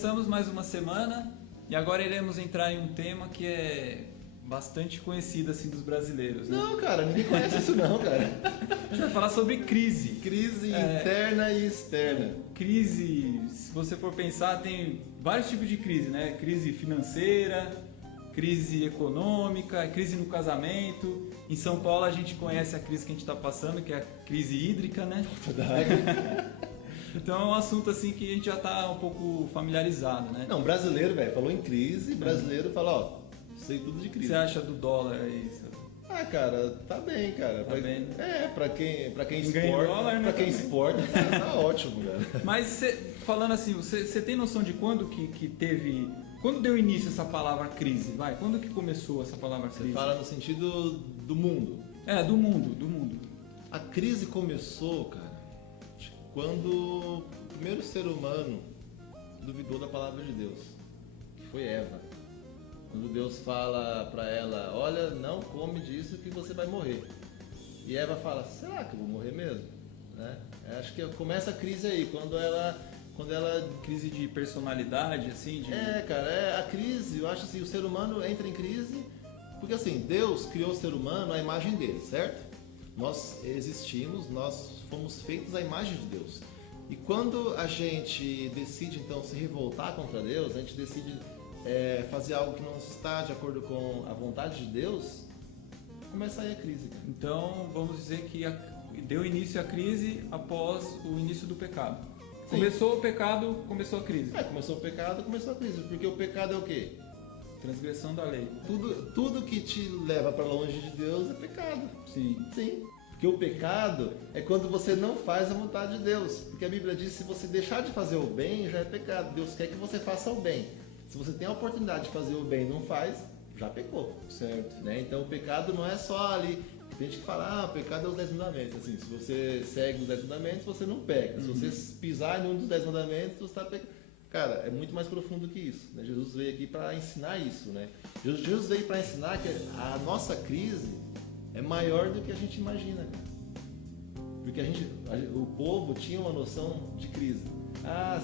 começamos mais uma semana e agora iremos entrar em um tema que é bastante conhecido assim dos brasileiros, né? Não, cara, ninguém conhece isso não, cara. A gente vai falar sobre crise. Crise interna e externa. Crise, se você for pensar, tem vários tipos de crise, né? Crise financeira, crise econômica, crise no casamento. Em São Paulo a gente conhece a crise que a gente está passando, que é a crise hídrica, né? Então é um assunto assim que a gente já está um pouco familiarizado, né? Não, brasileiro, velho, falou em crise, brasileiro fala, ó, sei tudo de O que crise. você acha do dólar aí? Ah, cara, tá bem, cara. Tá bem, né? pra quem Ganha exporta, dólar, né, pra quem também. exporta, tá ótimo, cara. Mas falando assim, você tem noção de quando que teve... Quando deu início essa palavra crise? Vai, quando que começou essa palavra Você crise? fala no sentido do mundo. É, do mundo. A crise começou, cara, quando o primeiro ser humano duvidou da palavra de Deus, que foi Eva. Quando Deus fala pra ela, olha, não come disso que você vai morrer. E Eva fala, será que eu vou morrer mesmo? Né? Acho que começa a crise aí, quando ela... Crise de personalidade, assim? Cara, a crise, eu acho assim, o ser humano entra em crise, porque assim, Deus criou o ser humano à imagem dele, certo? Nós existimos, nós fomos feitos à imagem de Deus. E quando a gente decide então se revoltar contra Deus, a gente decide fazer algo que não está de acordo com a vontade de Deus, começa aí a crise. Cara. Então, vamos dizer que deu início a crise após o início do pecado. Sim. Começou o pecado, começou a crise. Começou o pecado, começou a crise, porque o pecado é o quê? Transgressão da lei. Tudo que te leva para longe de Deus é pecado. Sim. Sim. Porque o pecado é quando você não faz a vontade de Deus. Porque a Bíblia diz que se você deixar de fazer o bem, já é pecado. Deus quer que você faça o bem. Se você tem a oportunidade de fazer o bem e não faz, já pecou. Certo. Né? Então o pecado não é só ali. Tem gente que fala, o pecado é os 10 mandamentos. Assim, se você segue os 10 mandamentos, você não peca. Se você pisar em um dos 10 mandamentos, você está pecando. Cara, é muito mais profundo que isso. Né? Jesus veio aqui para ensinar isso. Né? Jesus veio para ensinar que a nossa crise é maior do que a gente imagina. Porque o povo tinha uma noção de crise.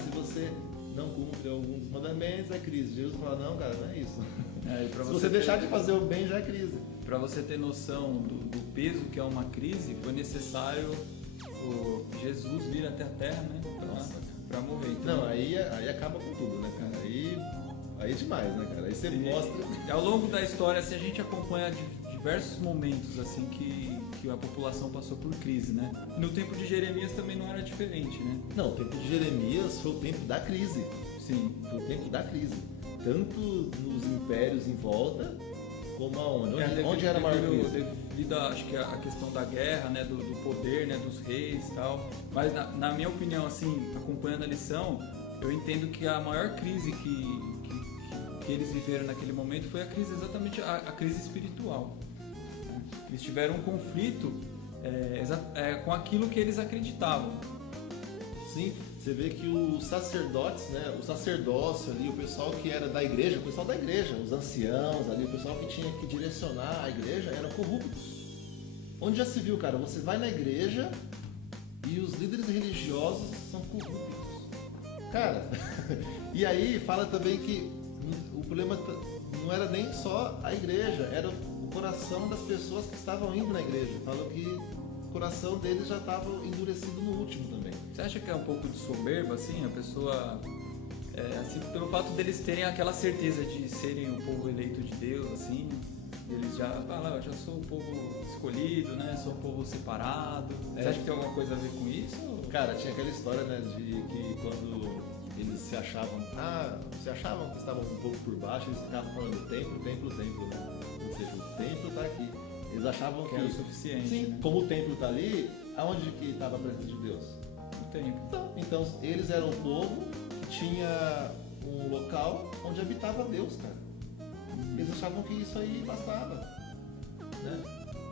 Se você não cumpre algum dos mandamentos, é crise. Jesus fala, não, cara, não é isso. Se você deixar de fazer o bem, já é crise. Para você ter noção do peso que é uma crise, foi necessário Jesus vir até a Terra, né? Para morrer. Então, não, aí acaba com tudo, né, cara? Aí é demais, né, cara? Aí você mostra... Ao longo da história, assim, a gente acompanha diversos momentos assim que a população passou por crise, né? No tempo de Jeremias também não era diferente, né? Não, o tempo de Jeremias foi o tempo da crise. Sim. Foi o tempo da crise. Tanto nos impérios em volta, como aonde? Onde era a maior crise? Devido acho que a questão da guerra, né? Do poder, né? Dos reis e tal. Mas na minha opinião, assim, acompanhando a lição, eu entendo que a maior crise que eles viveram naquele momento foi a crise, exatamente a crise espiritual. Eles tiveram um conflito com aquilo que eles acreditavam. Sim, você vê que os sacerdotes, né, o sacerdócio ali, o pessoal que era da igreja, os anciãos ali, o pessoal que tinha que direcionar a igreja eram corruptos. Onde já se viu, cara, você vai na igreja e os líderes religiosos são corruptos. Cara, e aí fala também que o problema não era nem só a igreja, era o coração das pessoas que estavam indo na igreja. Falam que o coração deles já estava endurecido no último também. Você acha que é um pouco de soberba, assim? A pessoa, assim, pelo fato deles terem aquela certeza de serem o povo eleito de Deus, assim, eles já falam, eu já sou o povo escolhido, né? Sou o povo separado. Você acha que tem alguma coisa a ver com isso? Cara, tinha aquela história, né, de que quando eles se achavam que estavam um pouco por baixo, eles ficavam falando templo, né? Ou seja, o templo está aqui. Eles achavam que era o suficiente. Sim, né? como o templo está ali, aonde que estava a presença de Deus? O templo. Então eles eram o povo que tinha um local onde habitava Deus, cara. Eles achavam que isso aí bastava, né?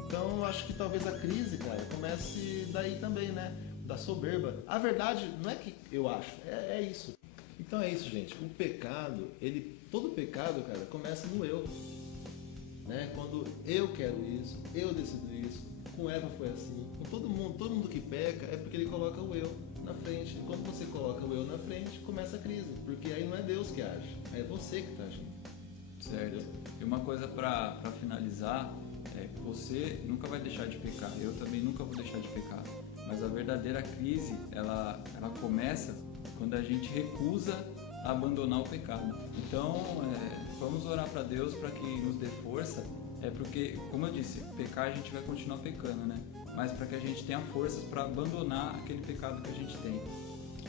Então eu acho que talvez a crise, cara, comece daí também, né? Da soberba. A verdade não é que eu acho, é isso. Então é isso, gente. O pecado, todo pecado, cara, começa no eu. Né? Quando eu quero isso, eu decido isso. Com Eva foi assim. Com todo mundo que peca é porque ele coloca o eu na frente. E quando você coloca o eu na frente, começa a crise. Porque aí não é Deus que age, aí é você que está agindo. Certo. E uma coisa para finalizar é que você nunca vai deixar de pecar. Eu também nunca vou deixar de pecar. Mas a verdadeira crise, ela começa quando a gente recusa a abandonar o pecado. Então, vamos orar para Deus para que nos dê força. Porque, como eu disse, pecar a gente vai continuar pecando, né? Mas para que a gente tenha forças para abandonar aquele pecado que a gente tem.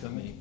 Também.